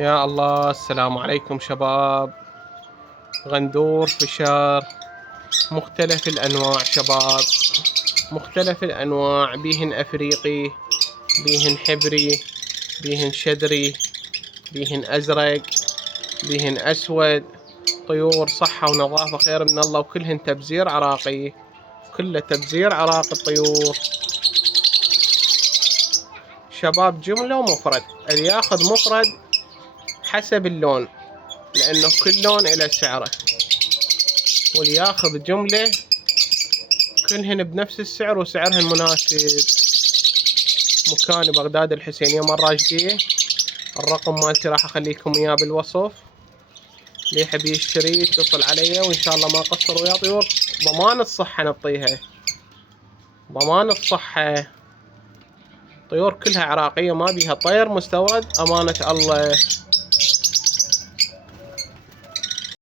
يا الله، السلام عليكم شباب. غندور فشار مختلف الأنواع شباب، مختلف الأنواع، بيهن أفريقي، بيهن حبري، بيهن شدري، بيهن أزرق، بيهن أسود. طيور صحة ونظافة خير من الله، وكلهن تبزير عراقي، كله تبزير عراقي الطيور شباب. جملة ومفرد، اللي ياخذ مفرد حسب اللون، لأنه كل لون إله سعره، واللي ياخذ جملة كلهن بنفس السعر وسعرهن مناسب. مكاني بغداد الحسينية مرة جدية. الرقم مالتي راح اخليكم اياه بالوصف، اللي يحب يشتري يتصل علي، وان شاء الله ما اقصر ويا طيور. ضمان الصحة نعطيها، ضمان الصحة. طيور كلها عراقية، ما بيها طير مستورد، امانة الله.